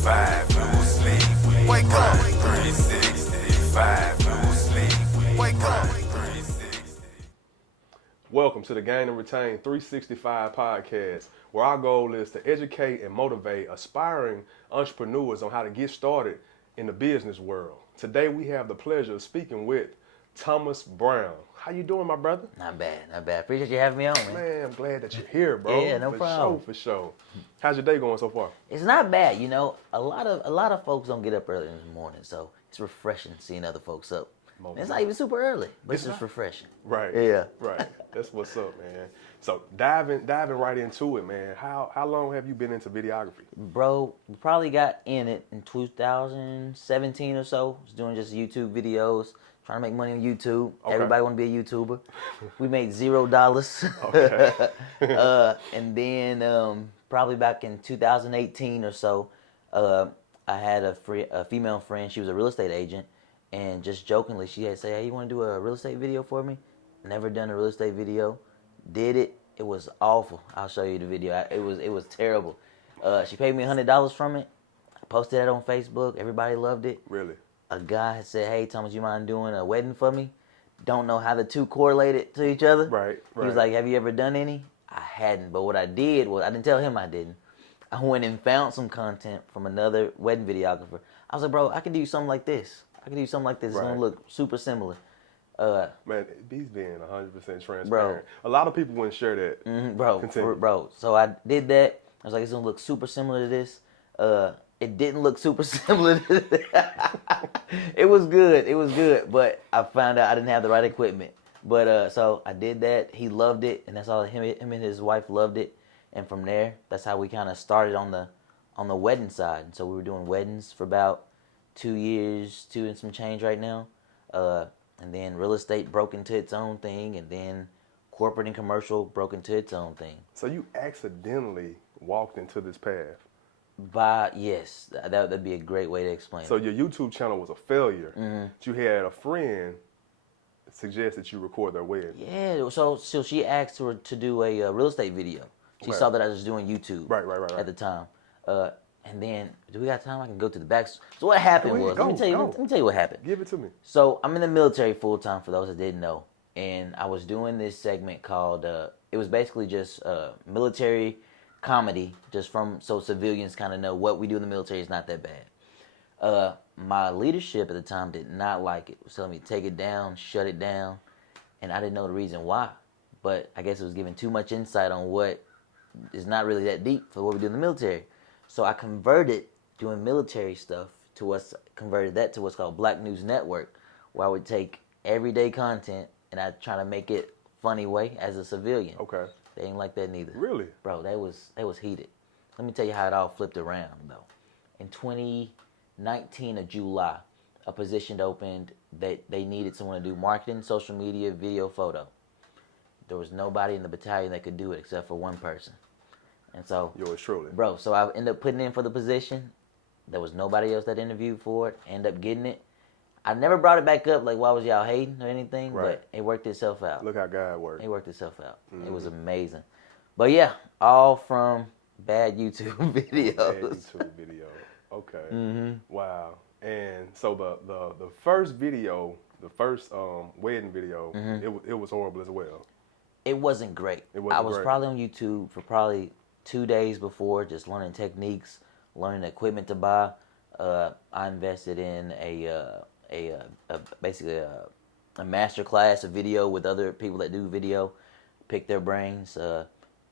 365, no sleep. Wake up. 365, no sleep. Wake up. 360. Welcome to the Gain&Retain365 podcast, where our goal is to educate and motivate aspiring entrepreneurs on how to get started in the business world. Today we have the pleasure of speaking with Thomas Brown. How you doing, my brother? Not bad. Appreciate you having me on, man. Man, I'm glad that you're here, bro. Yeah, no problem. For sure. How's your day going so far? It's not bad, you know. A lot of folks don't get up early in the morning, so it's refreshing seeing other folks up. It's not even super early, but it's just refreshing. Right. Yeah. Right. That's what's up, man. So diving right into it, man. How long have you been into videography? Bro, we probably got in it in 2017 or so. Was doing just YouTube videos, trying to make money on YouTube. Okay. Everybody want to be a YouTuber. We made $0. Okay. And then probably back in 2018 or so, I had a female friend. She was a real estate agent, and just jokingly, she had said, "Hey, you want to do a real estate video for me?" Never done a real estate video. Did it. It was awful. I'll show you the video. It was terrible. She paid me $100 from it. I posted that on Facebook. Everybody loved it. Really? A guy had said, "Hey, Thomas, you mind doing a wedding for me?" Don't know how the two correlated to each other. Right. He was like, "Have you ever done any?" I hadn't, but what I did was, I didn't tell him I didn't. I went and found some content from another wedding videographer. I was like, "Bro, I can do something like this. It's gonna look super similar." Man, he's being 100% transparent. Bro. A lot of people wouldn't share that. Continue. Bro. So I did that. I was like, "It's gonna look super similar to this." It didn't look super similar to this. It was good, but I found out I didn't have the right equipment. But so I did that. He loved it, and that's all. Him and his wife loved it, and from there, that's how we kind of started on the wedding side. And so we were doing weddings for about 2 years, 2 and some change right now. And then real estate broke into its own thing, and then corporate and commercial broke into its own thing. So you accidentally walked into this path. Yes, that'd be a great way to explain So it. your YouTube channel was a failure. But you had a friend suggest that you record their wedding. Yeah, so she asked her to do a real estate video. She Right. saw that I was doing YouTube Right. at the time. And then, do we got time? I can go to the back. So what happened was, let me tell you what happened. Give it to me. So I'm in the military full time, for those that didn't know, and I was doing this segment called. It was basically just military comedy, just so civilians kind of know what we do in the military is not that bad. My leadership at the time did not like it. It was telling me to take it down, shut it down, and I didn't know the reason why. But I guess it was giving too much insight on what is not really that deep for what we do in the military. So I converted doing military stuff converted that to what's called Black News Network, where I would take everyday content and I try to make it funny way as a civilian. Okay. They ain't like that neither. Really? Bro, that was heated. Let me tell you how it all flipped around though. In 2019 of July, a position opened that they needed someone to do marketing, social media, video, photo. There was nobody in the battalion that could do it except for one person. And so, Yours truly. bro, so I ended up putting in for the position. There was nobody else that interviewed for it. Ended up getting it. I never brought it back up like, why was y'all hating or anything? Right. But it worked itself out. Look how God works. It worked itself out. It was amazing. But yeah, all from bad YouTube videos. Bad YouTube video. Okay. Wow. And so the first video, the first wedding video, it was horrible as well. It wasn't great. It wasn't I was great. probably on YouTube for probably 2 days before, just learning techniques, learning equipment to buy. I invested in basically a master class, a video with other people that do video, pick their brains.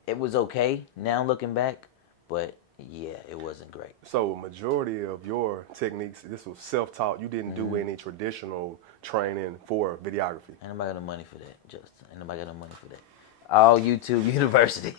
It was okay now looking back, but yeah, it wasn't great. So majority of your techniques, this was self-taught. You didn't do any traditional training for videography. Ain't nobody got no money for that, Justin. Ain't nobody got no money for that. All YouTube University.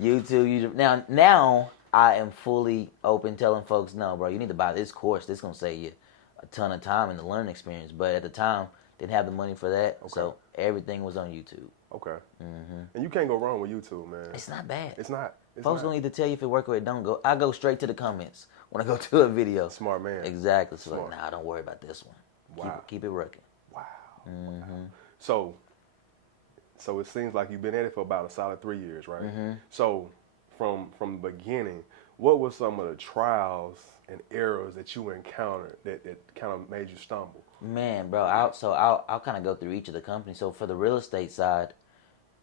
YouTube. Now I am fully open telling folks, no, bro, you need to buy this course. This is going to save you a ton of time in the learning experience. But at the time, didn't have the money for that. Okay. So everything was on YouTube. Okay. And you can't go wrong with YouTube, man. It's not bad. It's not. Folks don't need to tell you if it work or it don't go. I go straight to the comments when I go to a video. Smart man. Exactly. So Smart. like, nah, don't worry about this one. Wow. Keep it working. Wow. Wow. So it seems like you've been at it for about a solid 3 years, right? So from the beginning, what were some of the trials and errors that you encountered that kind of made you stumble? Man, bro, I'll kind of go through each of the companies. So for the real estate side,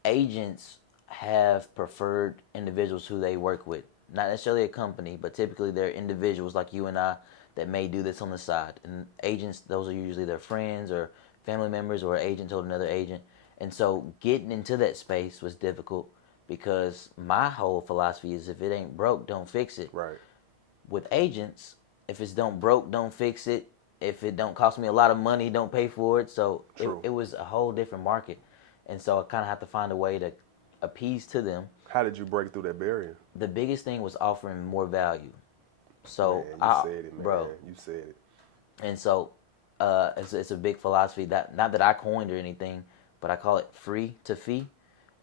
agents have preferred individuals who they work with. Not necessarily a company, but typically they're individuals like you and I that may do this on the side. And agents, those are usually their friends or family members, or an agent told another agent. And so getting into that space was difficult because my whole philosophy is if it ain't broke, don't fix it. Right. With agents, if it's don't broke, don't fix it. If it don't cost me a lot of money, don't pay for it. So it was a whole different market. And so I kind of have to find a way to appease to them. How did you break through that barrier? The biggest thing was offering more value. So Man, you said it, man. bro, You said it. and so it's a big philosophy that not that I coined or anything, but I call it free to fee.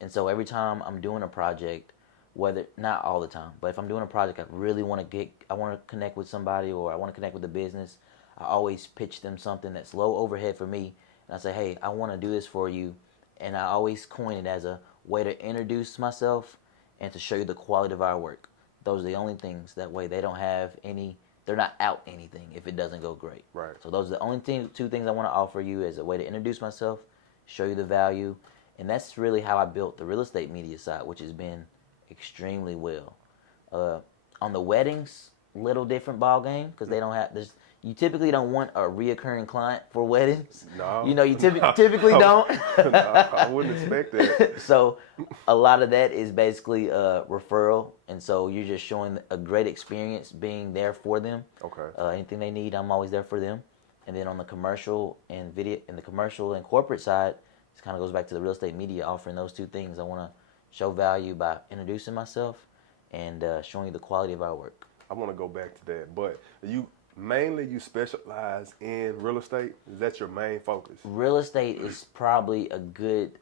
And so every time I'm doing a project, whether not all the time, but if I'm doing a project I really want to connect with somebody, or I want to connect with the business, I always pitch them something that's low overhead for me, and I say, hey, I want to do this for you, and I always coin it as a way to introduce myself and to show you the quality of our work. Those are the only things. That way they don't have any, they're not out anything if it doesn't go great. Right. So those are the only two things I want to offer you as a way to introduce myself, show you the value, and that's really how I built the real estate media side, which has been extremely well. On the weddings, little different ball game because they don't have this. You typically don't want a reoccurring client for weddings. No. You know, you typically don't. No, I wouldn't expect that. So a lot of that is basically a referral, and so you're just showing a great experience being there for them. Okay. Anything they need, I'm always there for them. And then on the commercial and video, and the commercial and corporate side, it kind of goes back to the real estate media, offering those two things. I want to show value by introducing myself and showing you the quality of our work. I want to go back to that, but you specialize in real estate. Is that your main focus? Real estate is probably a good,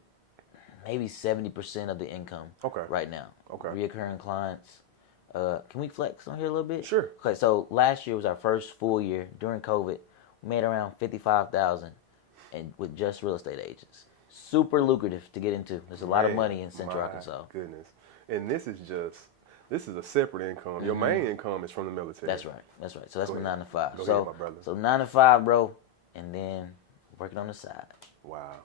maybe 70% of the income. Okay. Right now. Okay. Reoccurring clients. Can we flex on here a little bit? Sure. Okay, so last year was our first full year during COVID. We made around $55,000, and with just real estate agents. Super lucrative to get into. There's a lot of money in Central Arkansas. Goodness. And this is a separate income. Your main income is from the military. That's right. So that's my 9 to 5. Go ahead, my brother. So 9 to 5, bro, and then working on the side. Wow.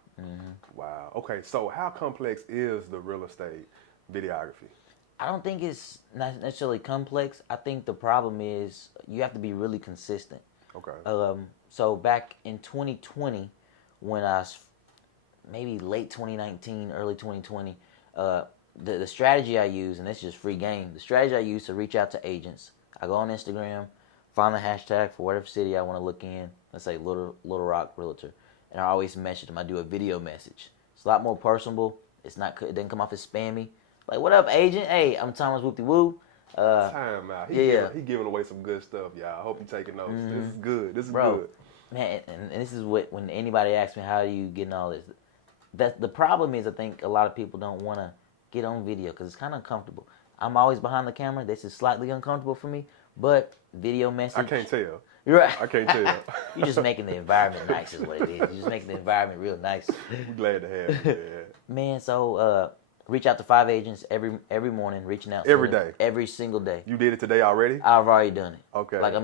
Wow. Okay, so how complex is the real estate videography? I don't think it's not necessarily complex. I think the problem is you have to be really consistent. Okay. So back in 2020, when I was maybe late 2019, early 2020, the strategy I use, and this is just free game, the strategy I use to reach out to agents, I go on Instagram, find the hashtag for whatever city I want to look in, let's say Little Rock Realtor, and I always message them. I do a video message. It's a lot more personable. It doesn't come off as spammy. Like, what up, agent? Hey, I'm Thomas Whoopty-Woo. Time out. He giving away some good stuff, y'all. I hope you taking notes. This is good. This is good. Man, and this is when anybody asks me, how are you getting all this? The problem is, I think a lot of people don't want to get on video because it's kind of uncomfortable. I'm always behind the camera. This is slightly uncomfortable for me, but video message. I can't tell. You're right. I can't tell. You're just making the environment nice is what it is. You're just making the environment real nice. We're glad to have you, Man, so reach out to 5 agents every morning, reaching out every to day. them, every single day. You did it today already? I've already done it. Okay. Like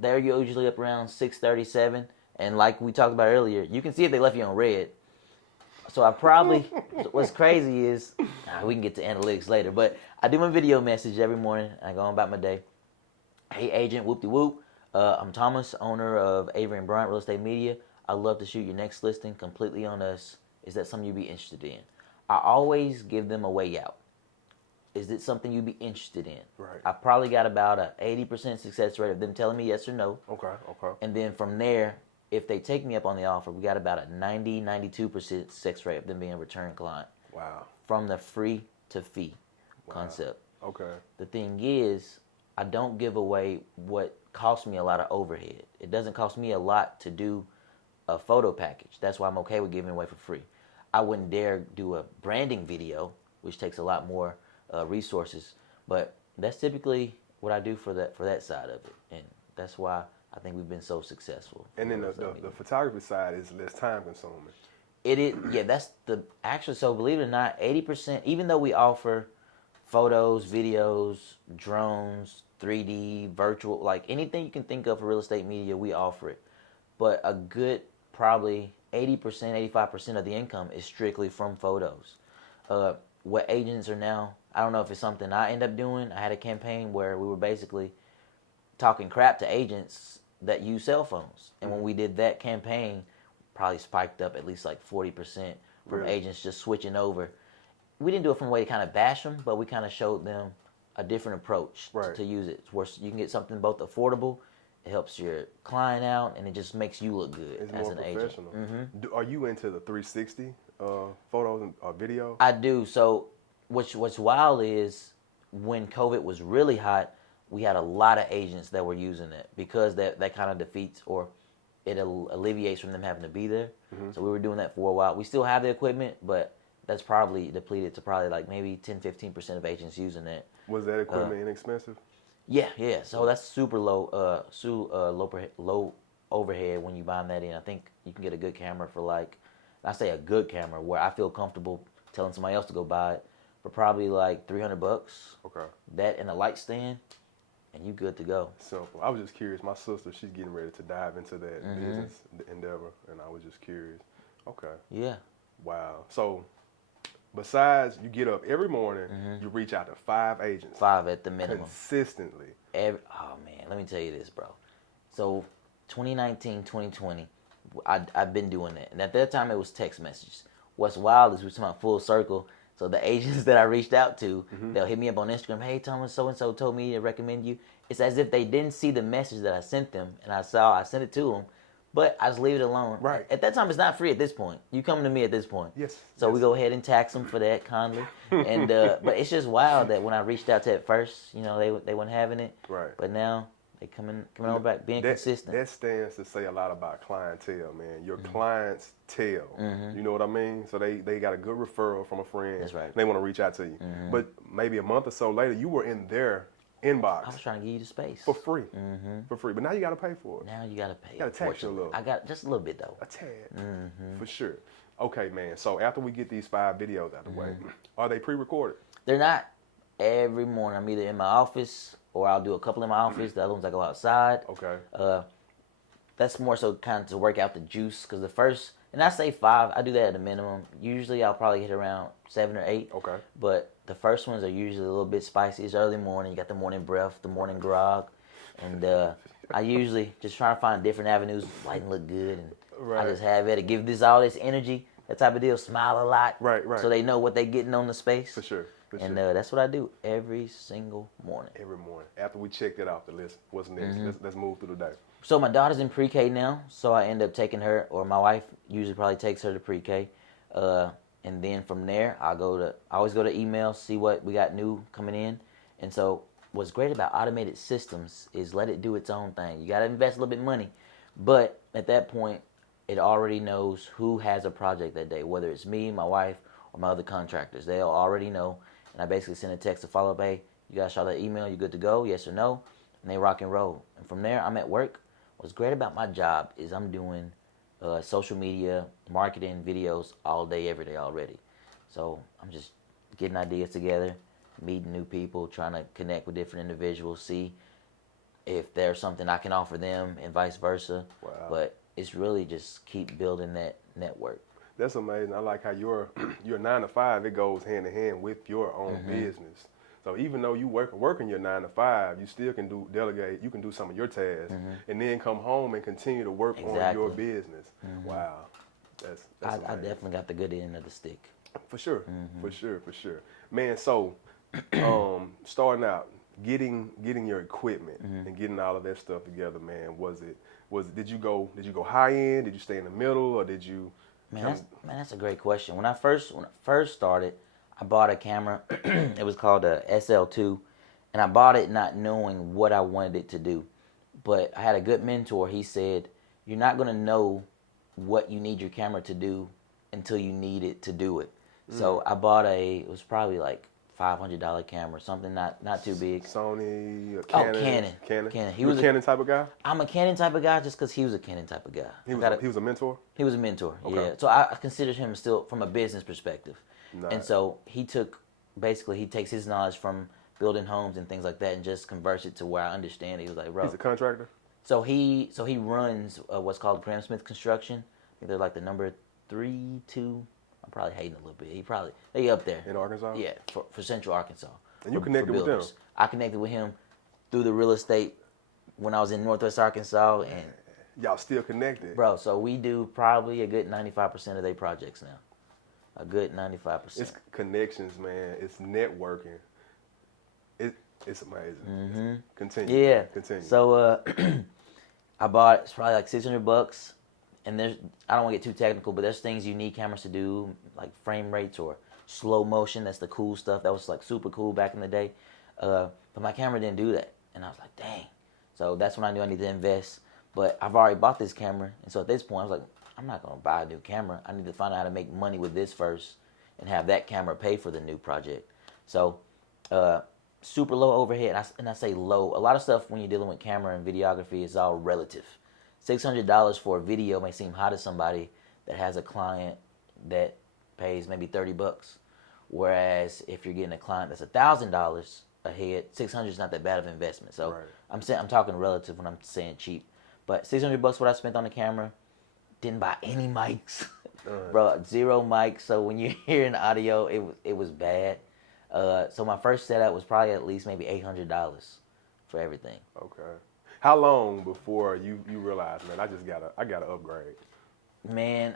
they're usually up around 6:37, and like we talked about earlier, you can see if they left you on red. So I probably, what's crazy is, we can get to analytics later, but I do my video message every morning. I go on about my day. Hey, agent, whoop-de-whoop. I'm Thomas, owner of Avery and Bryant Real Estate Media. I'd love to shoot your next listing completely on us. Is that something you'd be interested in? I always give them a way out. Is it something you'd be interested in? Right. I've probably got about a 80% success rate of them telling me yes or no. Okay. And then from there, if they take me up on the offer, we got about a 92% success rate of them being a return client. Wow. From the free to fee concept. Okay. The thing is, I don't give away what costs me a lot of overhead. It doesn't cost me a lot to do a photo package. That's why I'm okay with giving away for free. I wouldn't dare do a branding video, which takes a lot more resources. But that's typically what I do for that side of it, and that's why I think we've been so successful. And then the photography side is less time consuming. It is, yeah. That's the actually. So believe it or not, 80%. Even though we offer photos, videos, drones, 3D, virtual, like anything you can think of for real estate media, we offer it. But a good probably 80%, 85% of the income is strictly from photos. What agents are now, I don't know if it's something I end up doing. I had a campaign where we were basically talking crap to agents that use cell phones. And when we did that campaign, probably spiked up at least like 40% from agents just switching over. We didn't do it from a way to kind of bash them, but we kind of showed them a different approach to use it, where you can get something both affordable, it helps your client out, and it just makes you look good It's as more an professional. agent. Are you into the 360 photos and video? I do. So what's wild is when COVID was really hot, we had a lot of agents that were using it because that kind of defeats or it alleviates from them having to be there. So we were doing that for a while. We still have the equipment, but that's probably depleted to probably like maybe 10-15% of agents using it. Was that equipment inexpensive? Yeah. So that's super low, low overhead when you buy that in. I think you can get a good camera for like, I say a good camera where I feel comfortable telling somebody else to go buy it for probably like $300. Okay. That and a light stand, and you good to go. Simple. I was just curious. My sister, she's getting ready to dive into that business endeavor, and I was just curious. Okay. Yeah. Wow. So, besides you get up every morning, you reach out to 5 agents. 5 at the minimum. Consistently. Oh man, let me tell you this, bro. So 2019, 2020, I've been doing that, and at that time it was text messages. What's wild is we're talking about full circle. So the agents that I reached out to, they'll hit me up on Instagram. Hey, Thomas, so and so told me to recommend you. It's as if they didn't see the message that I sent them, and I sent it to them, but I just leave it alone. Right. At that time, it's not free. At this point, you come to me at this point. Yes. So we go ahead and tax them for that kindly, and but it's just wild that when I reached out to it first, they weren't having it. Right. But now they coming on back, being consistent. That stands to say a lot about clientele, man. Your clients tell. You know what I mean? So they got a good referral from a friend. That's right. They want to reach out to you. But maybe a month or so later, you were in their inbox. I was trying to give you the space. For free. For free. But now you got to pay for it. Now you got to pay. You got to tax you a little. I got just a little bit, though. A tad. For sure. Okay, man. So after we get these 5 videos out the way, are they pre-recorded? They're not every morning. I'm either in my office or I'll do a couple in my office. The other ones I go outside. Okay. That's more so kind of to work out the juice because the first, and I say 5, I do that at a minimum. Usually I'll probably hit around 7 or 8. Okay. But the first ones are usually a little bit spicy. It's early morning. You got the morning breath, the morning grog. And I usually just try to find different avenues, light and look good. And I just have it to give all this energy, that type of deal, smile a lot. Right. So they know what they're getting on the space. For sure. And that's what I do every single morning. Every morning. After we check that off the list, what's next? Let's move through the day. So my daughter's in pre-K now, so I end up taking her, or my wife usually probably takes her to pre-K. And then from there, I always go to email, see what we got new coming in. And so what's great about automated systems is let it do its own thing. You got to invest a little bit of money. But at that point, it already knows who has a project that day, whether it's me, my wife, or my other contractors. They'll already know. And I basically send a text to follow up, hey, you guys saw that email, you good to go, yes or no? And they rock and roll. And from there, I'm at work. What's great about my job is I'm doing social media, marketing, videos all day, every day already. So I'm just getting ideas together, meeting new people, trying to connect with different individuals, see if there's something I can offer them and vice versa. Wow. But it's really just keep building that network. That's amazing. I like how your 9 to 5, it goes hand in hand with your own business. So even though you working your 9 to 5, you still can delegate. You can do some of your tasks, and then come home and continue to work on your business. Wow, that's I definitely got the good end of the stick. For sure, for sure, man. So starting out, getting your equipment and getting all of that stuff together, man. Did you go high end? Did you stay in the middle, or did you? Man, that's a great question. When I first started, I bought a camera. It was called a SL2, and I bought it not knowing what I wanted it to do. But I had a good mentor. He said, "You're not gonna know what you need your camera to do until you need it to do it." So I bought it was probably like $500 camera, something not too big. Sony, Canon. Canon. He was a Canon type of guy. I'm a Canon type of guy just because he was a Canon type of guy. He was a mentor. He was a mentor. Okay. Yeah. So I considered him still from a business perspective. Nice. And so he took basically he takes his knowledge from building homes and things like that and just converts it to where I understand it. He was like, bro. He's a contractor? So he runs what's called Graham Smith Construction. I think they're like the number 3, 2. I'm probably hating a little bit. They up there. In Arkansas? Yeah, for Central Arkansas. And you for connected with them? builders. I connected with him through the real estate when I was in Northwest Arkansas, and Y'all still connected? bro, so we do probably a good 95% of their projects now. A good 95%. It's connections, man. It's networking. It's amazing. Mm-hmm. Continue. Yeah. Continue. So I bought it's probably like $600, and I don't want to get too technical, but there's things you need cameras to do, like frame rates or slow motion. That's the cool stuff. That was like super cool back in the day. But my camera didn't do that, and I was like, dang. So that's when I knew I needed to invest. But I've already bought this camera, and so at this point I was like, I'm not gonna buy a new camera. I need to find out how to make money with this first, and have that camera pay for the new project. So. Super low overhead, and I say low. A lot of stuff when you're dealing with camera and videography is all relative. $600 for a video may seem high to somebody that has a client that pays maybe $30. Whereas if you're getting a client that's $1,000 a head, $600 is not that bad of an investment. So right. I'm talking relative when I'm saying cheap. But $600 what I spent on the camera, didn't buy any mics, bro. 0 mics. So when you're hearing audio, it was bad. So my first setup was probably at least maybe $800 for everything. Okay. How long before you realized, man, I gotta upgrade? Man,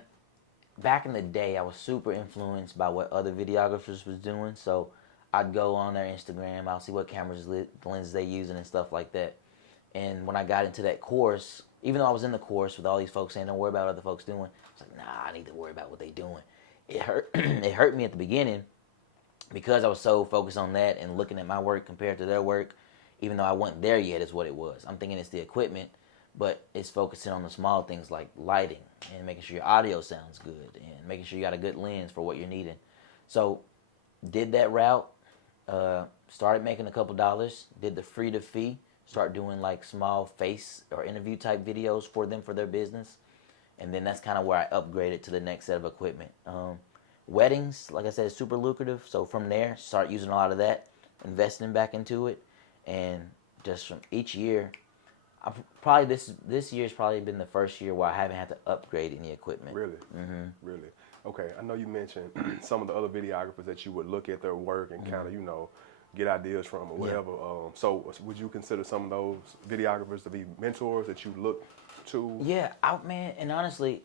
back in the day, I was super influenced by what other videographers was doing. So I'd go on their Instagram, I'll see what cameras, lenses they using and stuff like that. And when I got into that course, even though I was in the course with all these folks saying, don't worry about what other folks doing, I was like, nah, I need to worry about what they doing. It hurt. It hurt me at the beginning, because I was so focused on that and looking at my work compared to their work, even though I wasn't there yet, is what it was. I'm thinking it's the equipment, but it's focusing on the small things like lighting and making sure your audio sounds good and making sure you got a good lens for what you're needing. So did that route, started making a couple dollars, did the free to fee, start doing like small face or interview type videos for them for their business. And then that's kind of where I upgraded to the next set of equipment. Weddings, like I said, is super lucrative. So from there, start using a lot of that, investing back into it, and just from each year, this year's probably been the first year where I haven't had to upgrade any equipment. Really? Mm-hmm. Really? Okay. I know you mentioned some of the other videographers that you would look at their work and kind of, get ideas from or whatever. Yeah. So would you consider some of those videographers to be mentors that you look to? Yeah, man, and honestly,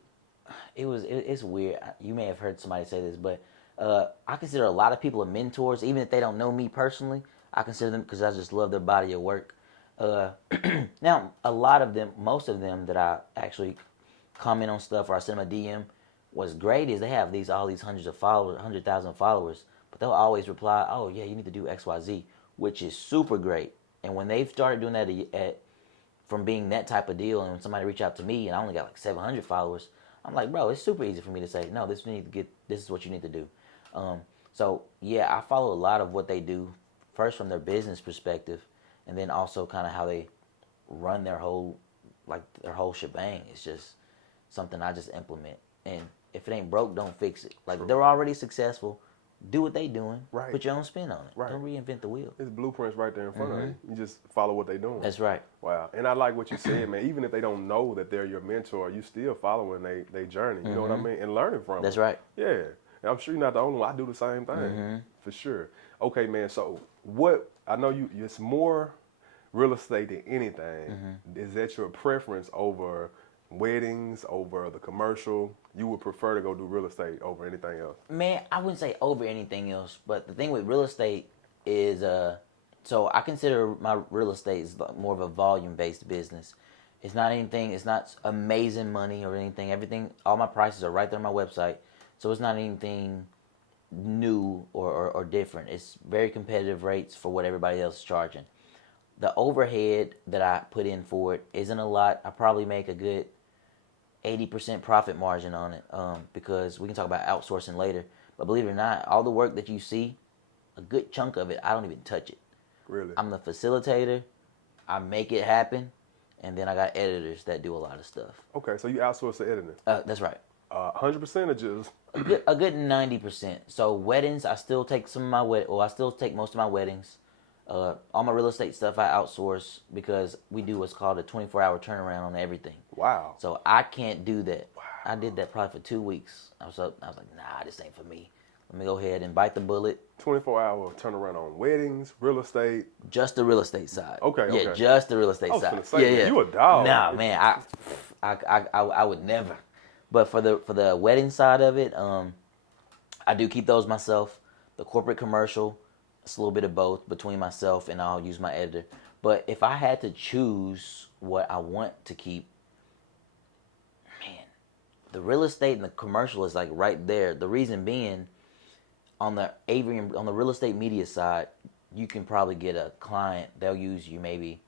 it's weird. You may have heard somebody say this, but I consider a lot of people mentors, even if they don't know me personally. I consider them because I just love their body of work. Now, a lot of them, most of them that I actually comment on stuff or I send them a DM, what's great is they have all these hundreds of followers, 100,000 followers, but they'll always reply, oh yeah, you need to do X, Y, Z, which is super great. And when they've started doing that from being that type of deal, and when somebody reach out to me and I only got like 700 followers, I'm like, bro, it's super easy for me to say, no, this is what you need to do. So yeah, I follow a lot of what they do, first from their business perspective, and then also kind of how they run their whole shebang. It's just something I just implement. And if it ain't broke, don't fix it. Like, they're already successful. Do what they doing. Right. Put your own spin on it. Right. Don't reinvent the wheel. It's blueprints right there in front of you. You just follow what they doing. That's right. Wow. And I like what you said, man. Even if they don't know that they're your mentor, you still following their journey. You know what I mean? And learning from them. That's right. Yeah. And I'm sure you're not the only one. I do the same thing. For sure. Okay, man. So I know it's more real estate than anything. Is that your preference over weddings, over the commercial? You would prefer to go do real estate over anything else? Man, I wouldn't say over anything else, but the thing with real estate is, so I consider my real estate is more of a volume-based business. It's not amazing money or anything. All my prices are right there on my website, so it's not anything new or different. It's very competitive rates for what everybody else is charging. The overhead that I put in for it isn't a lot. I probably make a good 80% profit margin on it, because we can talk about outsourcing later. But believe it or not, all the work that you see, a good chunk of it, I don't even touch it. Really? I'm the facilitator. I make it happen, and then I got editors that do a lot of stuff. Okay, so you outsource the editing? That's right. 100% or just A good 90%. So weddings, I still take I still take most of my weddings. All my real estate stuff I outsource because we do what's called a 24-hour turnaround on everything. wow. So I can't do that. I did that probably for 2 weeks. I was like, nah, this ain't for me. Let me go ahead and bite the bullet. 24-hour turnaround on weddings, real estate. Just the real estate side. Okay, Yeah, okay. just the real estate I was side. gonna say, man, you a dog. Nah, man, I would never. But for the wedding side of it, I do keep those myself. The corporate commercial, it's a little bit of both between myself and I'll use my editor. But if I had to choose what I want to keep, man, the real estate and the commercial is like right there. The reason being, on the real estate media side, you can probably get a client. They'll use you maybe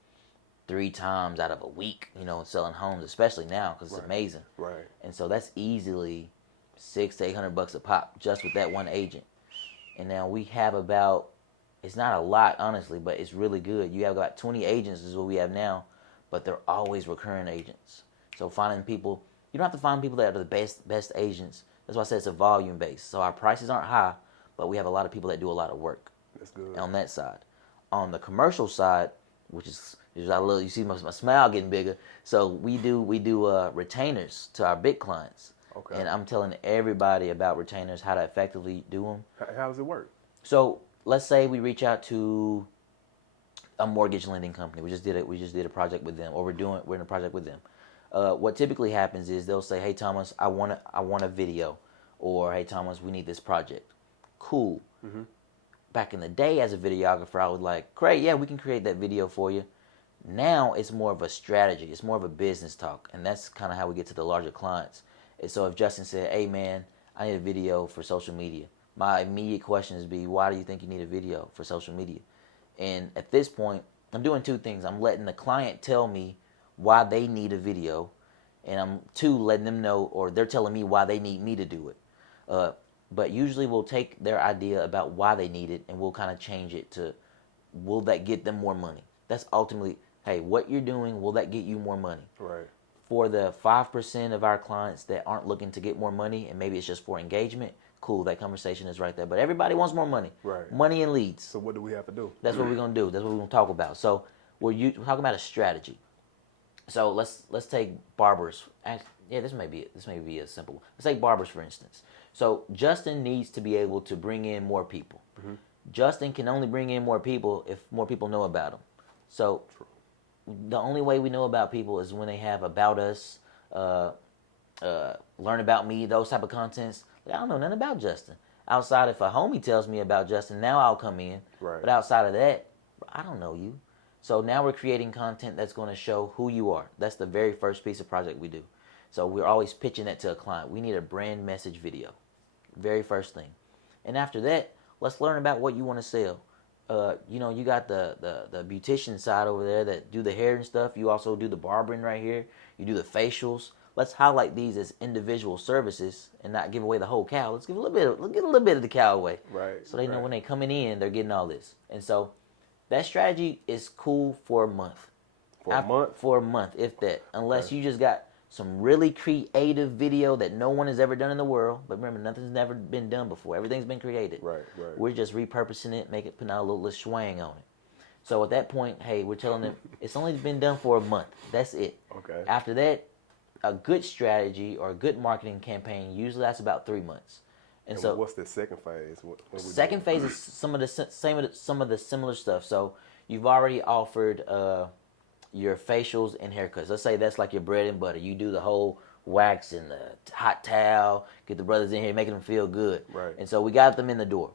3 times out of a week, selling homes, especially now because it's amazing. Right. And so that's easily $600 to $800 a pop just with that one agent. And now we have about, it's not a lot honestly, but it's really good. You have about 20 agents is what we have now, but they're always recurring agents. So finding people, you don't have to find people that are the best agents. That's why I said it's a volume base. So our prices aren't high, but we have a lot of people that do a lot of work. That's good. On that side. On the commercial side, which is I love, you see my smile getting bigger. So we do retainers to our big clients. Okay. And I'm telling everybody about retainers, how to effectively do them. How does it work? So let's say we reach out to a mortgage lending company. We just did a project with them, or we're in a project with them. What typically happens is they'll say, "Hey Thomas, I want a video," or "Hey Thomas, we need this project." Cool. Mm-hmm. Back in the day, as a videographer, I was like, "Great, yeah, we can create that video for you." Now it's more of a strategy. It's more of a business talk, and that's kind of how we get to the larger clients. And so if Justin said, "Hey man, I need a video for social media," my immediate question is why do you think you need a video for social media? And at this point, I'm doing 2 things. I'm letting the client tell me why they need a video, and I'm letting them know, or they're telling me why they need me to do it. But usually we'll take their idea about why they need it and we'll kind of change it to, will that get them more money? That's ultimately, hey, what you're doing, will that get you more money? Right. For the 5% of our clients that aren't looking to get more money, and maybe it's just for engagement, cool, that conversation is right there. But everybody wants more money. Right. Money and leads. So what do we have to do? That's what we're going to do. That's what we're going to talk about. So we're talking about a strategy. So let's take barbers. This may be a simple one. Let's take barbers, for instance. So Justin needs to be able to bring in more people. Mm-hmm. Justin can only bring in more people if more people know about him. So the only way we know about people is when they have about us, learn about me, those type of contents. I don't know nothing about Justin. Outside, if a homie tells me about Justin, now I'll come in. Right. But outside of that, I don't know you. So now we're creating content that's going to show who you are. That's the very first piece of project we do. So we're always pitching that to a client. We need a brand message video. Very first thing. And after that, let's learn about what you want to sell. You got the beautician side over there that do the hair and stuff. You also do the barbering right here. You do the facials. Let's highlight these as individual services and not give away the whole cow. Let's get a little bit of the cow away. Right. So they know when they coming in, they're getting all this. And so that strategy is cool for a month. For a month, if that. Unless you just got some really creative video that no one has ever done in the world. But remember, nothing's never been done before. Everything's been created. Right. We're just repurposing it, putting out a little swang on it. So at that point, hey, we're telling them it's only been done for a month. That's it. Okay. After that, a good strategy or a good marketing campaign usually lasts about 3 months. And so, what's the second phase? What second phase is some of the similar stuff. So you've already offered your facials and haircuts. Let's say that's like your bread and butter. You do the whole wax and the hot towel, get the brothers in here, making them feel good. Right. And so we got them in the door.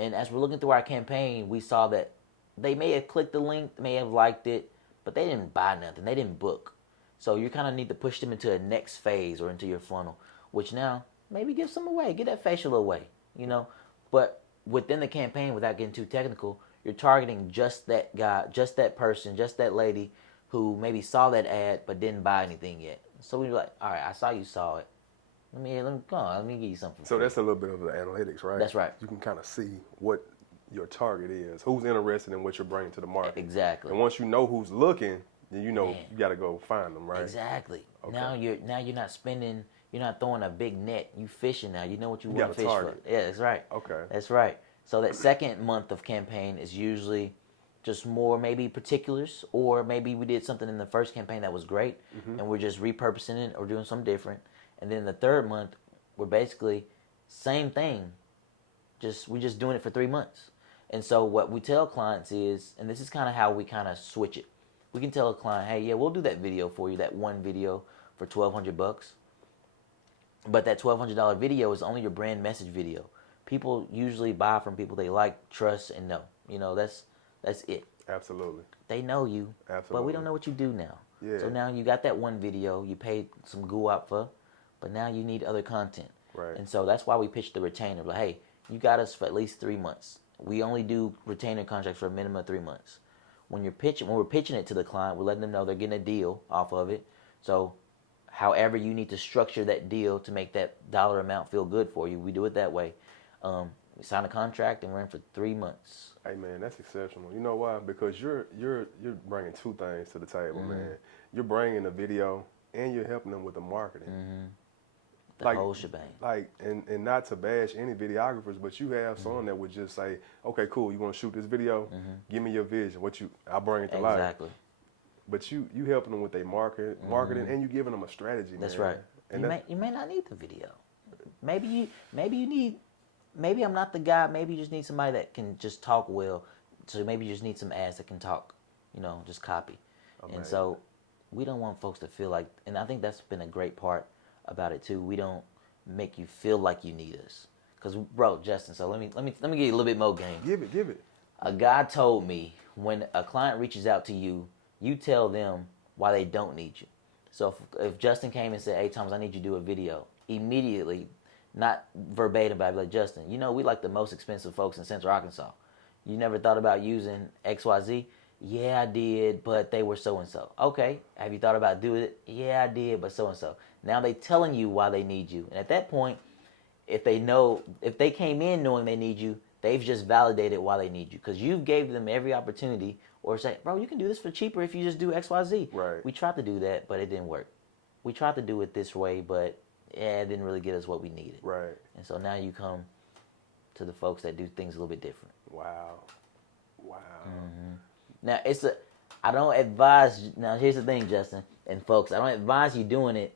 And as we're looking through our campaign, we saw that they may have clicked the link, may have liked it, but they didn't buy nothing. They didn't book. So you kind of need to push them into a next phase or into your funnel, which now maybe give some away, get that facial away, But within the campaign, without getting too technical, you're targeting just that guy, just that person, just that lady who maybe saw that ad but didn't buy anything yet. So we were like, all right, I saw you saw it. Let me give you something. So that's a little bit of the analytics, right? That's right. You can kind of see what your target is, who's interested in what you're bringing to the market. Exactly. And once you know who's looking, then you got to go find them, right? Exactly. Okay. Now you're not spending You're not throwing a big net. You fishing now. You know what you want got to a fish target. for. Yeah, that's right. Okay. That's right. So that second month of campaign is usually just more maybe particulars, or maybe we did something in the first campaign that was great, and we're just repurposing it or doing something different. And then the third month, we're basically same thing. We're just doing it for 3 months. And so what we tell clients is, and this is kind of how we kind of switch it. We can tell a client, hey, yeah, we'll do that video for you, that one video for $1,200. But that $1,200 video is only your brand message video. People usually buy from people they like, trust, and know. You know, that's it. Absolutely. They know you, Absolutely. but we don't know what you do now. Yeah. So now you got that one video you paid some goo up for, but now you need other content. Right. And so that's why we pitch the retainer. Like, hey, you got us for at least 3 months. We only do retainer contracts for a minimum of 3 months. When we're pitching it to the client, we're letting them know they're getting a deal off of it. So however you need to structure that deal to make that dollar amount feel good for you, we do it that way. We sign a contract and we're in for 3 months. Hey man, that's exceptional. You know why? Because you're bringing two things to the table, man. You're bringing the video and you're helping them with the marketing. The whole shebang. Like, and not to bash any videographers, but you have someone that would just say, okay, cool, you want to shoot this video? Give me your vision. I'll bring it to life. Exactly. But you helping them with their marketing, and you giving them a strategy. That's man. right. And You may not need the video. Maybe you need. Maybe I'm not the guy. Maybe you just need somebody that can just talk well. So maybe you just need some ads that can talk. You know, just copy. Amazing. And so we don't want folks to feel like. And I think that's been a great part about it too. We don't make you feel like you need us. Cause bro, Justin. So let me give you a little bit more game. Give it. A guy told me when a client reaches out to you, you tell them why they don't need you. So if Justin came and said, hey, Thomas, I need you to do a video, immediately, not verbatim, but I'd be like, Justin, you know we like the most expensive folks in Central Arkansas. You never thought about using XYZ? Yeah, I did, but they were so-and-so. Okay, have you thought about doing it? Yeah, I did, but so-and-so. Now they telling you why they need you. And at that point, if they came in knowing they need you, they've just validated why they need you. Because you gave them every opportunity, or say, bro, you can do this for cheaper if you just do XYZ. Right. We tried to do that, but it didn't work. We tried to do it this way, but it didn't really get us what we needed. Right. And so now you come to the folks that do things a little bit different. Wow. Now I don't advise. Now here's the thing, Justin and folks. I don't advise you doing it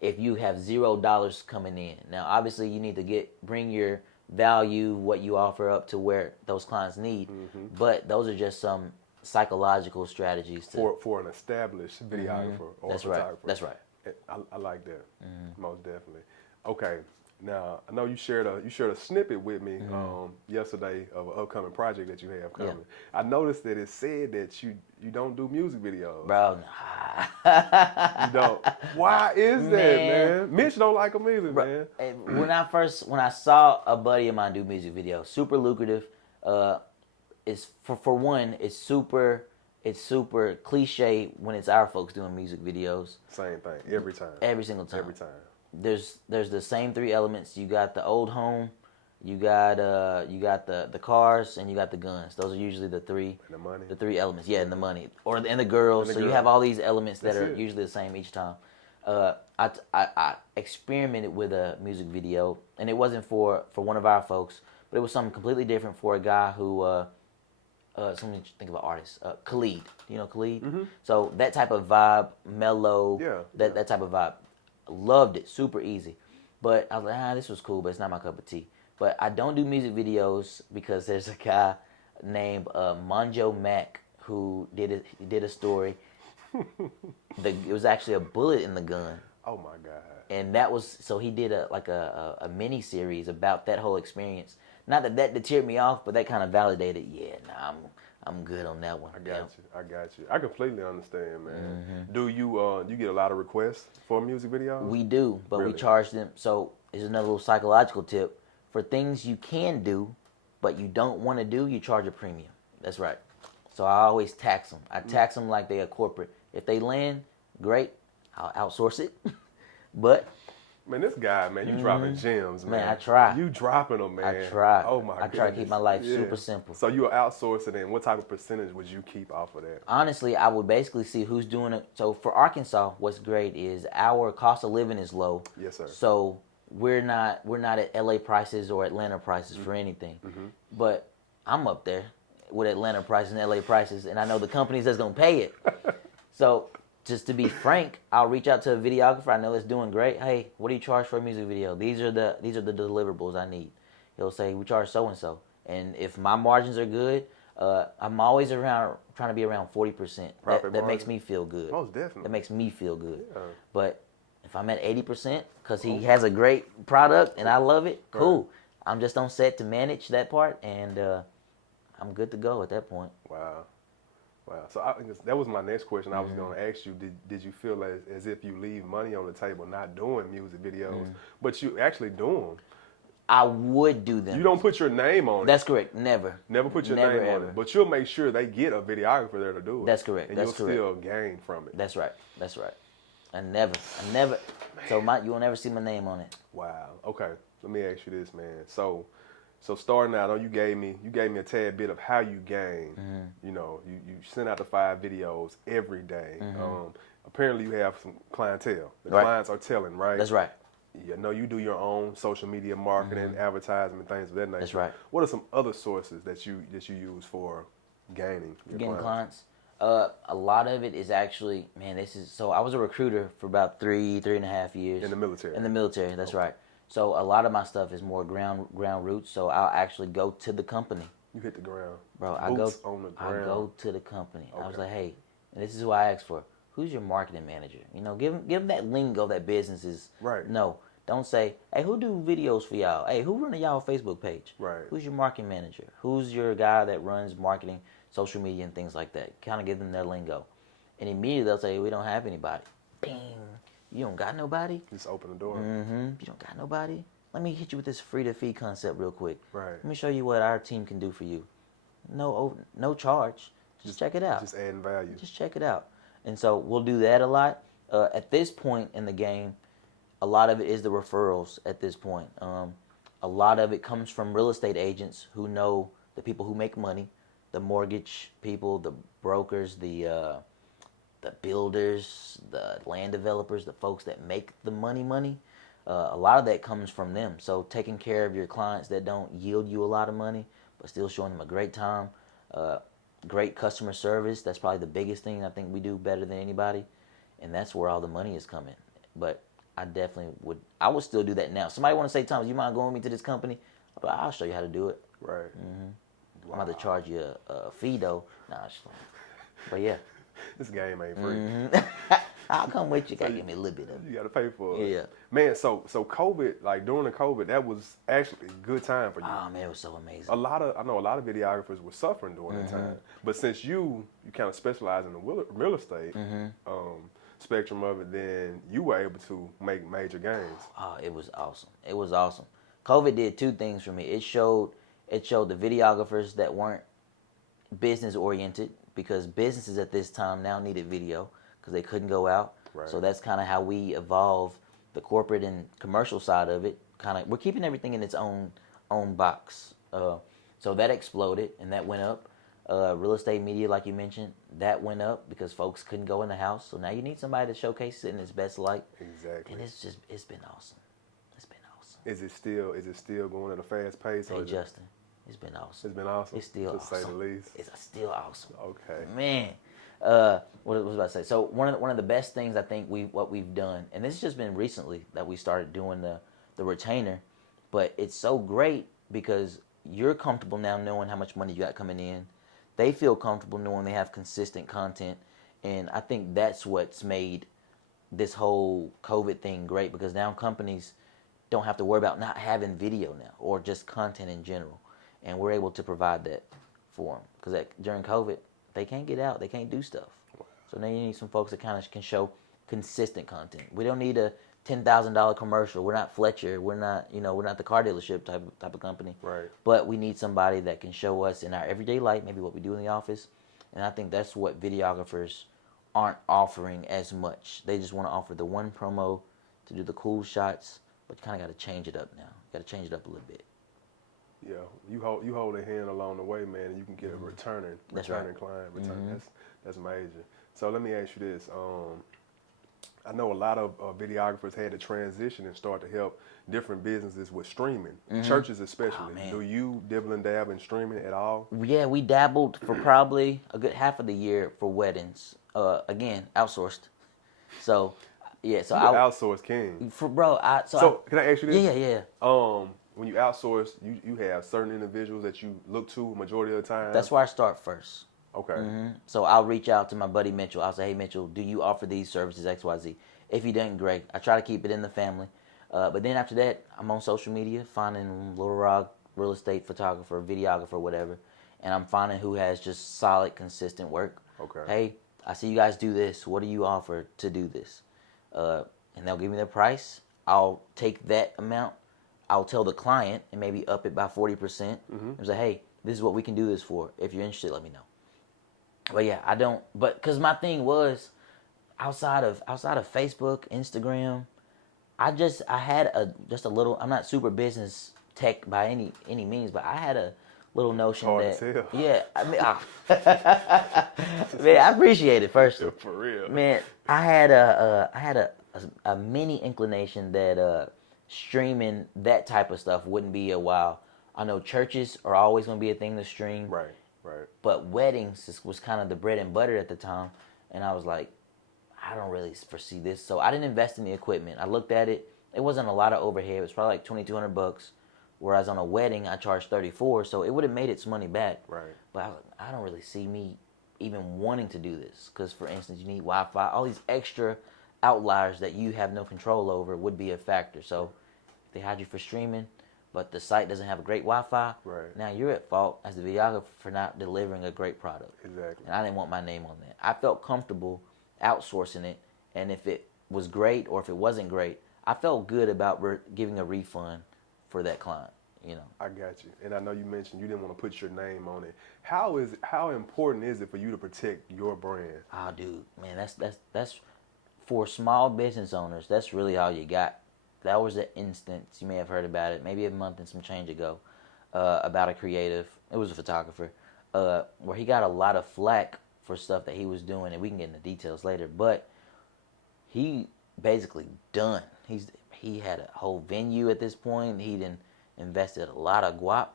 if you have $0 coming in. Now obviously you need to bring your value, what you offer up to where those clients need. But those are just some psychological strategies for an established videographer or That's photographer. right. That's right. I like that. Most definitely. Okay. Now I know you shared a snippet with me yesterday of an upcoming project that you have coming. Yeah. I noticed that it said that you don't do music videos. Bro, you don't. Why is that, man? Mitch don't like them either, bro, man. When I saw a buddy of mine do music videos, super lucrative. It's for one, it's super cliche when it's our folks doing music videos. Same thing every time. Every single time. Every time. There's the same three elements. You got the old home, you got the cars, and you got the guns. Those are usually the three. And the money. The three elements, yeah, and the money, and the girls. You have all these elements that are usually the same each time. I experimented with a music video, and it wasn't for one of our folks, but it was something completely different for a guy who. Something think of an artist, Khalid. You know Khalid? So that type of vibe, mellow. That type of vibe. Loved it, super easy. But I was like, this was cool, but it's not my cup of tea. But I don't do music videos because there's a guy named Monjo Mac who did a story. It was actually a bullet in the gun. Oh my God. And that was, so he did a mini series about that whole experience. Not that deterred me off, but that kind of validated, I'm good on that one. I got you. I completely understand, man. Do you get a lot of requests for music videos? We do, but Really? we charge them. So here's another little psychological tip. For things you can do, but you don't want to do, you charge a premium. That's right. So I always tax them. I tax them like they're a corporate. If they land, great. I'll outsource it. But Man, this guy, man, you dropping gems, man. Man, I try. You dropping them, man. I try. Oh my I goodness. try to keep my life super simple. So you outsource it, and what type of percentage would you keep off of that? Honestly, I would basically see who's doing it. So for Arkansas, what's great is our cost of living is low. Yes, sir. So we're not at LA prices or Atlanta prices for anything. But I'm up there with Atlanta prices and LA prices, and I know the companies that's gonna pay it. So just to be frank, I'll reach out to a videographer I know that's doing great. Hey, what do you charge for a music video? These are the deliverables I need. He'll say we charge so and so, and if my margins are good, I'm always trying to be around 40%. That makes me feel good. Most definitely. That makes me feel good. Yeah. But if I'm at 80% because he has a great product and I love it, cool. I'm just on set to manage that part, and I'm good to go at that point. Wow. So that was my next question. I was going to ask you, did you feel as if you leave money on the table not doing music videos, but you actually do them? I would do them. You don't put your name on it. That's correct. Never. Never put your name on it. But you'll make sure they get a videographer there to do it. That's correct. And you'll still gain from it. That's right. I never. So you will never see my name on it. Wow. Okay. Let me ask you this, man. So starting out, you gave me a tad bit of how you gain. You know, you send out the 5 videos every day. Apparently you have some clientele. The clients are telling, right? That's right. Yeah, no, you do your own social media marketing, advertisement, things of that nature. That's right. What are some other sources that you use for gaining your clients? A lot of it is actually, man, I was a recruiter for about 3.5 years. In the military? In the military, that's right. So a lot of my stuff is more ground roots, so I'll actually go to the company. You hit the ground. Bro, Boots on the ground. I go to the company. Okay. I was like, hey, and this is who I asked for. Who's your marketing manager? You know, give him that lingo that business is. Right. No, don't say, hey, who do videos for y'all? Hey, who run y'all Facebook page? Right. Who's your marketing manager? Who's your guy that runs marketing, social media, and things like that? Kind of give them their lingo. And immediately they'll say, we don't have anybody. Bing. You don't got nobody? Just open the door. You don't got nobody? Let me hit you with this free-to-feed concept real quick. Right. Let me show you what our team can do for you. No charge. Just check it out. Just adding value. Just check it out. And so we'll do that a lot. At this point in the game, a lot of it is the referrals at this point. A lot of it comes from real estate agents who know the people who make money, the mortgage people, the brokers, the builders, the land developers, the folks that make the money. A lot of that comes from them. So taking care of your clients that don't yield you a lot of money, but still showing them a great time, great customer service. That's probably the biggest thing I think we do better than anybody, and that's where all the money is coming. But I definitely would. I would still do that now. Somebody want to say, Thomas, you mind going with me to this company? I'll show you how to do it. Right. Wow. I'm about to charge you a fee though. Nah, it's fine. But yeah. This game ain't free. I'll come with you. Gotta give me a little bit of it. You gotta pay for it. Yeah. Man, so COVID, like during the COVID, that was actually a good time for you. Oh man, it was so amazing. I know a lot of videographers were suffering during that time. But since you kind of specialize in the real estate spectrum of it, then you were able to make major gains. Oh, it was awesome. It was awesome. COVID did 2 things for me. It showed the videographers that weren't business oriented, because businesses at this time now needed video because they couldn't go out. Right. So that's kind of how we evolve the corporate and commercial side of it. We're keeping everything in its own box. So that exploded and that went up. Real estate media, like you mentioned, that went up because folks couldn't go in the house. So now you need somebody to showcase it in its best light. Exactly. And it's been awesome. It's been awesome. Is it still going at a fast pace? Hey Justin, it's been awesome. It's been awesome. It's still awesome. To say the least. It's still awesome. Okay. Man, what was I about to say? So one of the best things I think what we've done, and this has just been recently that we started doing the retainer, but it's so great because you're comfortable now knowing how much money you got coming in. They feel comfortable knowing they have consistent content, and I think that's what's made this whole COVID thing great, because now companies don't have to worry about not having video now or just content in general, and we're able to provide that for them, because during COVID they can't get out, they can't do stuff. So now you need some folks that kind of can show consistent content. We don't need a $10,000 commercial. We're not Fletcher. We're not the car dealership type of company. Right. But we need somebody that can show us in our everyday life, maybe what we do in the office. And I think that's what videographers aren't offering as much. They just want to offer the one promo to do the cool shots, but you kind of got to change it up now. Got to change it up a little bit. Yeah, you hold a hand along the way, man, and you can get a returning client. That's major. So let me ask you this. I know a lot of videographers had to transition and start to help different businesses with streaming, churches especially. Oh, Do you dibble and dab in streaming at all? Yeah, we dabbled for probably a good half of the year for weddings. Again, outsourced. So, yeah. So You the outsource king. for bro. So can I ask you this? Yeah. When you outsource, you have certain individuals that you look to majority of the time. That's where I start first. Okay. So I'll reach out to my buddy Mitchell. I'll say, hey Mitchell, do you offer these services X, Y, Z? If he doesn't, great. I try to keep it in the family. But then after that, I'm on social media, finding Little Rock real estate photographer, videographer, whatever, and I'm finding who has just solid, consistent work. Okay. Hey, I see you guys do this. What do you offer to do this? And they'll give me their price. I'll take that amount. I'll tell the client and maybe up it by 40%. And say, hey, this is what we can do this for. If you're interested, let me know. But yeah, I don't. But because my thing was, outside of Facebook, Instagram, I had just a little. I'm not super business tech by any means, but I had a little notion Hard that to tell. yeah, I mean, man, I appreciate it first. For real. Man, I had a mini inclination that streaming that type of stuff wouldn't be a while. I know churches are always going to be a thing to stream. Right. But weddings was kind of the bread and butter at the time, and I was like, I don't really foresee this, so I didn't invest in the equipment. I looked at it; it wasn't a lot of overhead. It was probably like $2,200, whereas on a wedding I charged $34, so it would have made its money back. Right. But I was like, I don't really see me even wanting to do this, because for instance, you need Wi-Fi, all these extra outliers that you have no control over would be a factor. So if they had you for streaming, but the site doesn't have a great Wi-Fi, Right. now you're at fault as the videographer for not delivering a great product. Exactly. And I didn't want my name on that. I felt comfortable outsourcing it, and if it was great or if it wasn't great, I felt good about giving a refund for that client. You know. I got you. And I know you mentioned you didn't want to put your name on it. How important is it for you to protect your brand? Oh, dude, man, that's for small business owners. That's really all you got. That was an instance, you may have heard about it, maybe a month and some change ago, about a creative. It was a photographer, where he got a lot of flack for stuff that he was doing, and we can get into details later. But he basically done. He had a whole venue at this point. He done invested a lot of guap,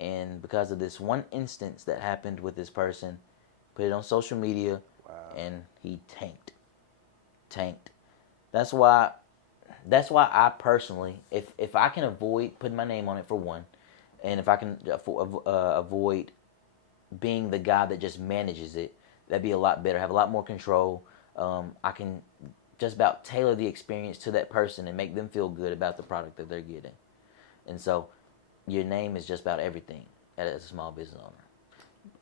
and because of this one instance that happened with this person, put it on social media, and he tanked. That's why I personally, if I can avoid putting my name on it for one, and if I can avoid being the guy that just manages it, that'd be a lot better. Have a lot more control. I can just about tailor the experience to that person and make them feel good about the product that they're getting. And so, your name is just about everything as a small business owner.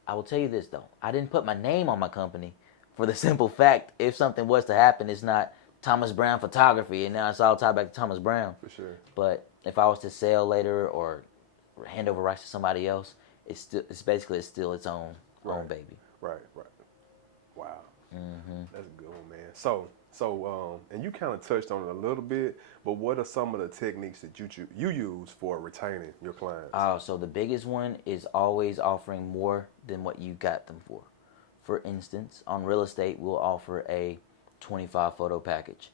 I will tell you this though, I didn't put my name on my company for the simple fact, if something was to happen, it's not Thomas Brown Photography, and now it's all tied back to Thomas Brown. For sure. But if I was to sell later or hand over rights to somebody else, it's still its own baby. Right. Wow. That's a good one, man. So, and you kind of touched on it a little bit, but what are some of the techniques that you use for retaining your clients? Oh, so the biggest one is always offering more than what you got them for. For instance, on real estate, we'll offer a 25 photo package.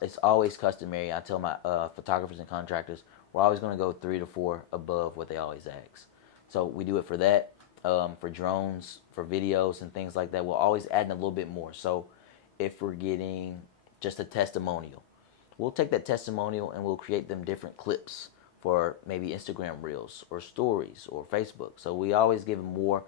It's always customary. I tell my photographers and contractors, we're always going to go 3 to 4 above what they always ask. So we do it for that, for drones, for videos and things like that. We'll always add in a little bit more. So if we're getting just a testimonial, we'll take that testimonial and we'll create them different clips for maybe Instagram Reels or Stories or Facebook. So we always give more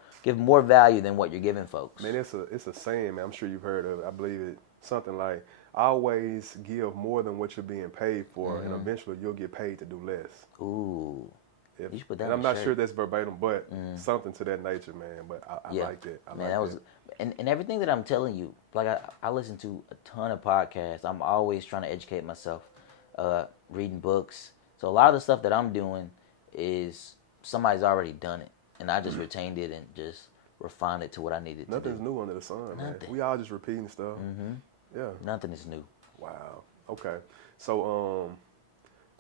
value than what you're giving folks. Man, it's a saying, man. I'm sure you've heard of it. I believe it. Something like, always give more than what you're being paid for, and eventually you'll get paid to do less. Ooh. You should put that and on I'm the not shirt. sure that's verbatim, but something to that nature, man. But I like that. And everything that I'm telling you, like I listen to a ton of podcasts. I'm always trying to educate myself, reading books. So a lot of the stuff that I'm doing is somebody's already done it, and I just retained it and just refined it to what I needed Nothing's to do. new under the sun, man. We all just repeating stuff. Yeah. Nothing is new. Wow. Okay. So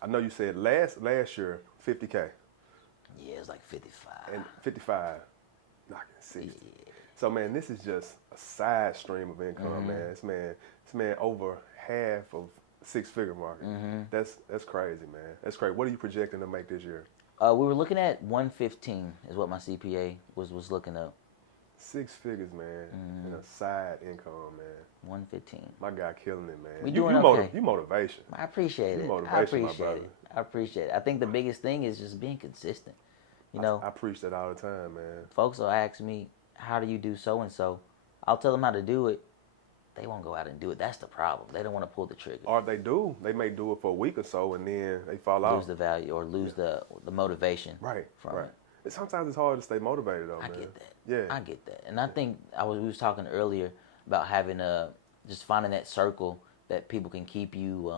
I know you said last year 50K Yeah, it's like 55. and 55 knocking 60. So man, this is just a side stream of income, man. This man over half of six-figure market. That's crazy, man. That's crazy. What are you projecting to make this year? We were looking at 115 is what my CPA was looking up. Six figures, man, and a side income, man. 115. My guy killing it, man. We doing okay. You motivation. I appreciate You it. motivation, I appreciate my brother. it. I appreciate it. I think the biggest thing is just being consistent. You know, I preach that all the time, man. folks will ask me, how do you do so and so? I'll tell them how to do it. They won't go out and do it. That's the problem. They don't want to pull the trigger. Or they do. They may do it for a week or so, and then they fall out. Lose the value or lose the motivation. Right. From Right. it. Sometimes it's hard to stay motivated, though, I man. get that. Yeah. I get that. And I think we was talking earlier about having just finding that circle that people can keep you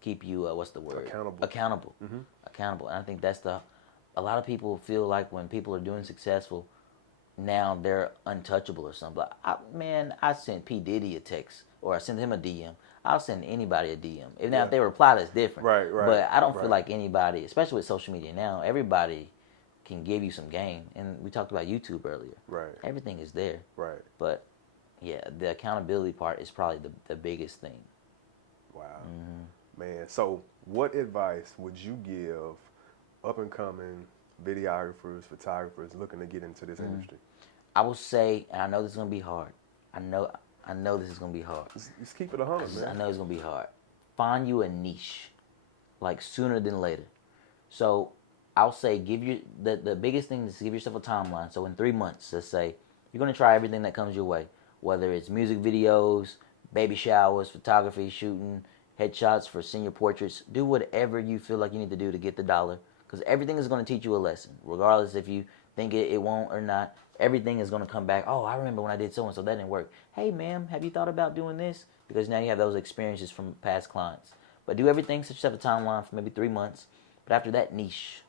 what's the word? Accountable. Accountable. And I think that's a lot of people feel like when people are doing successful, now they're untouchable or something. Like, I sent P. Diddy a text or I sent him a DM. I'll send anybody a DM. If they reply, that's different. Right. But I don't feel like anybody, especially with social media now, everybody can give you some game. And we talked about YouTube earlier. Right. Everything is there. Right. But yeah, the accountability part is probably the biggest thing. Wow. Man, so what advice would you give up and coming videographers, photographers looking to get into this industry? I will say, and I know this is gonna be hard. I know this is gonna be hard. Just keep it 100, man. I know it's gonna be hard. Find you a niche, like sooner than later. So I'll say the biggest thing is give yourself a timeline. So in 3 months, let's say you're gonna try everything that comes your way, whether it's music videos, baby showers, photography, shooting, headshots for senior portraits. Do whatever you feel like you need to do to get the dollar, because everything is gonna teach you a lesson, regardless if you think it won't or not. Everything is gonna come back. Oh, I remember when I did so and so, that didn't work. Hey, ma'am, have you thought about doing this? Because now you have those experiences from past clients. But do everything, set yourself a timeline for maybe 3 months. But after that, niche.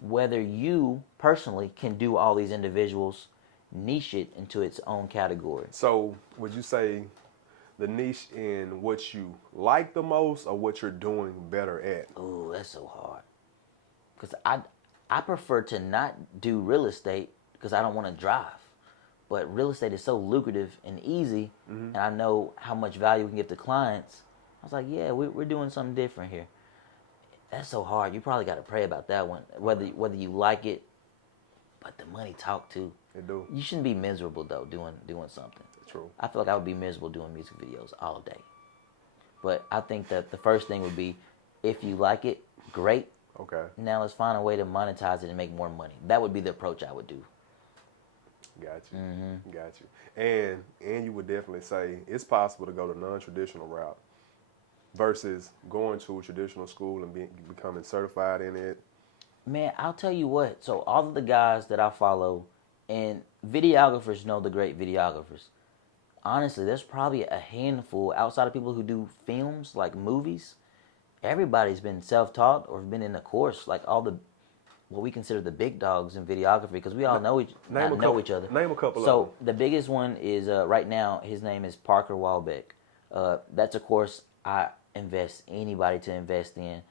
Whether you personally can do all these individuals, niche it into its own category. So would you say the niche in what you like the most or what you're doing better at? Ooh, that's so hard. Because I prefer to not do real estate because I don't want to drive. But real estate is so lucrative and easy, and I know how much value we can give to clients. I was like, yeah, we're doing something different here. That's so hard. You probably got to pray about that one, whether you like it. But the money talk too. It do. You shouldn't be miserable though doing something. True. I feel like I would be miserable doing music videos all day. But I think that the first thing would be, if you like it, great. Okay. Now let's find a way to monetize it and make more money. That would be the approach I would do. Got you. Got you. And you would definitely say it's possible to go the non-traditional route versus going to a traditional school and becoming certified in it. Man, I'll tell you what. So all of the guys that I follow, and videographers know the great videographers. Honestly, there's probably a handful outside of people who do films, like movies. Everybody's been self-taught or been in a course, like all the what we consider the big dogs in videography, because we all know each other. Name a couple of them. So the biggest one is right now. His name is Parker Walbeck. That's a course I invest anybody to invest in.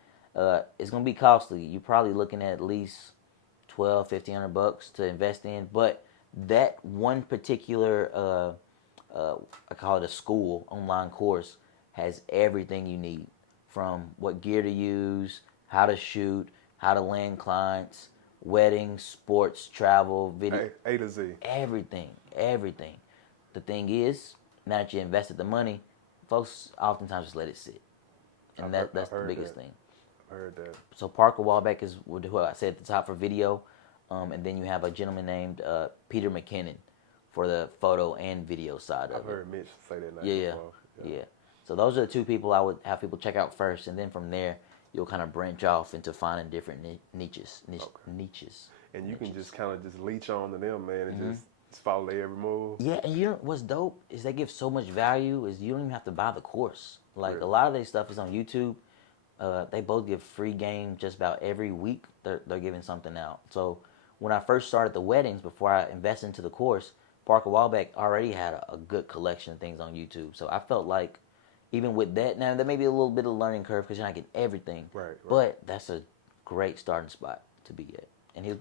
It's gonna be costly. You're probably looking at least $1,200-$1,500 to invest in. But that one particular, I call it a school online course, has everything you need, from what gear to use, how to shoot, how to land clients, weddings, sports, travel, video. A to Z. Everything. The thing is, now that you invested the money, folks oftentimes just let it sit. And that's the biggest thing. I heard that. So Parker Walbeck is who I said at the top for video. And then you have a gentleman named Peter McKinnon for the photo and video side of it. I've heard Mitch say that name before. Yeah. So those are the two people I would have people check out first. And then from there, you'll kind of branch off into finding different niches. And you can just kind of just leech on to them, man, and just follow their every move. Yeah, and you know what's dope is they give so much value is you don't even have to buy the course. Like a lot of their stuff is on YouTube. They both give free game just about every week. They're giving something out. So when I first started the weddings, before I invested into the course, Parker Walbeck already had a good collection of things on YouTube. So I felt like even with that, now there may be a little bit of learning curve because you're not getting everything. Right. But that's a great starting spot to be at. And he'll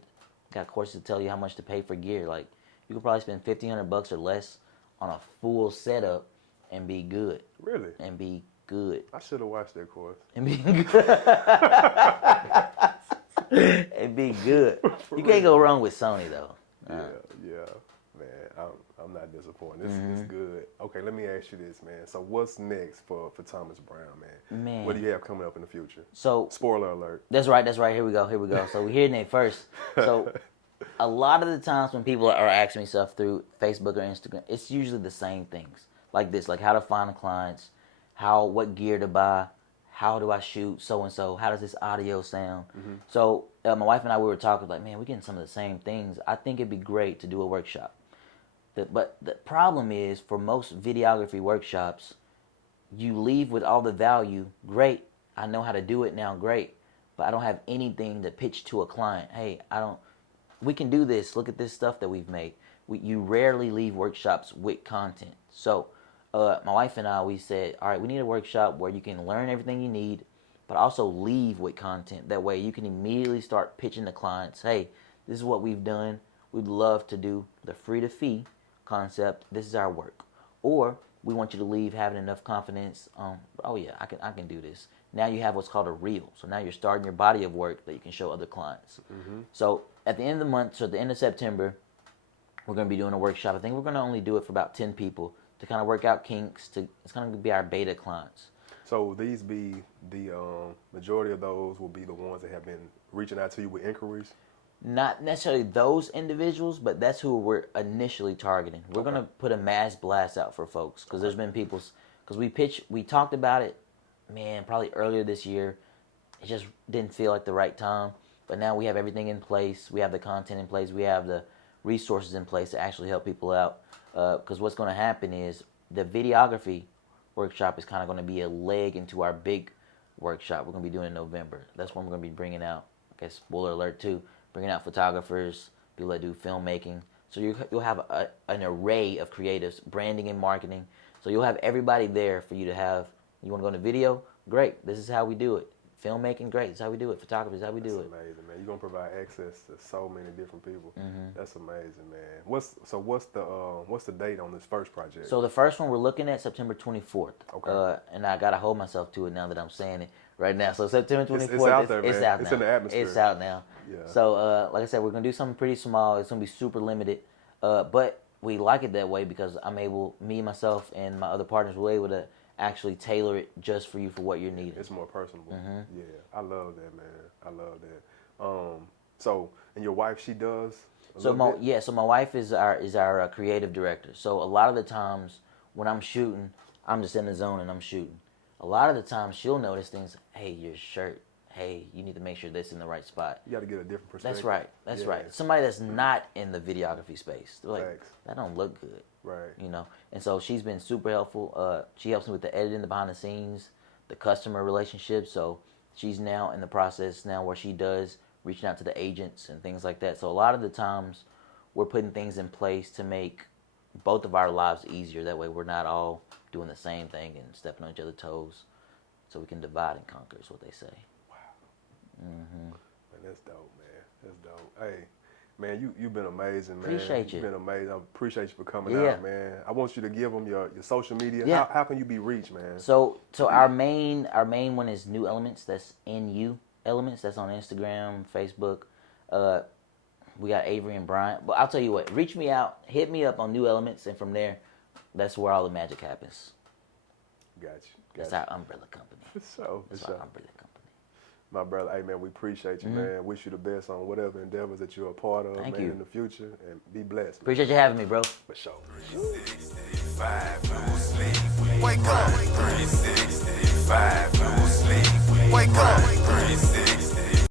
got courses to tell you how much to pay for gear. Like you could probably spend $1,500 or less on a full setup and be good. Really? And be good. I should have watched that course. And be good. And be good. You can't go wrong with Sony though. Yeah, man. I'm not disappointed. It's good. Okay, let me ask you this, man. So what's next for Thomas Brown, man? Man. What do you have coming up in the future? So Spoiler alert. That's right. Here we go. So we're hearing it first. So a lot of the times when people are asking me stuff through Facebook or Instagram, it's usually the same things. Like this, like how to find clients, what gear to buy, how do I shoot so-and-so, how does this audio sound? So my wife and I, we were talking like, man, we're getting some of the same things. I think it'd be great to do a workshop. But the problem is, for most videography workshops, you leave with all the value. Great, I know how to do it now, great. But I don't have anything to pitch to a client. Hey, we can do this. Look at this stuff that we've made. You rarely leave workshops with content. So my wife and I, we said, all right, we need a workshop where you can learn everything you need, but also leave with content. That way you can immediately start pitching to clients, hey, this is what we've done. We'd love to do the free to fee concept. This is our work. Or we want you to leave having enough confidence. Oh yeah, I can do this. Now you have what's called a reel. So now you're starting your body of work that you can show other clients. So at the end of the month, so at the end of September, we're going to be doing a workshop. I think we're going to only do it for about 10 people to kind of work out kinks. It's going to be our beta clients. So these be the majority of those will be the ones that have been reaching out to you with inquiries? Not necessarily those individuals, but that's who we're initially targeting. We're going to put a mass blast out for folks because there's been because we talked about it, man, probably earlier this year. It just didn't feel like the right time. But now we have everything in place. We have the content in place. We have the resources in place to actually help people out. Because what's going to happen is the videography workshop is kind of going to be a leg into our big workshop we're going to be doing in November. That's when we're going to be bringing out, I guess, spoiler alert too, bringing out photographers, people that do filmmaking. So you'll have an array of creatives, branding and marketing. So you'll have everybody there for you to have. You want to go into video? Great. This is how we do it. Filmmaking, great. This is how we do it. Photography is how we do it. That's amazing, man. You're going to provide access to so many different people. That's amazing, man. What's the date on this first project? So the first one we're looking at September 24th. Okay. And I got to hold myself to it now that I'm saying it right now. So September 24th. It's out there, man. It's out now. It's in the atmosphere. It's out now. Yeah. So like I said, we're going to do something pretty small. It's going to be super limited. But we like it that way because me, myself, and my other partners were able to actually tailor it just for you for what you're needing. It's more personable. Yeah, I love that, man. I love that. So, and your wife, she does. So my wife is our creative director. So a lot of the times when I'm shooting, I'm just in the zone and I'm shooting. A lot of the times she'll notice things. Hey, your shirt. Hey, you need to make sure that's in the right spot. You got to get a different perspective. That's right. Somebody that's not in the videography space, they're like, Thanks. that don't look good. Right. You know, and so she's been super helpful. She helps me with the editing, the behind the scenes, the customer relationship. So she's now in the process now where she does reaching out to the agents and things like that. So a lot of the times we're putting things in place to make both of our lives easier. That way we're not all doing the same thing and stepping on each other's toes. So we can divide and conquer is what they say. Man, that's dope, man. That's dope. Hey, man, you've been amazing, man. Appreciate you. You've been amazing. I appreciate you for coming Yeah. out, man. I want you to give them your social media. Yeah. How can you be reached, man? So our main one is New Elements. That's NU Elements. That's on Instagram, Facebook. We got Avery and Bryant. But I'll tell you what, reach me out, hit me up on New Elements, and from there, that's where all the magic happens. Got you. That's our umbrella company. That's our umbrella company. My brother, hey, man, we appreciate you, man. Wish you the best on whatever endeavors that you're a part of, Thank man, you. in the future. And be blessed. Appreciate you having me, bro. For sure. 365, no sleep. Wake up. 365, no sleep. Wake up. 365.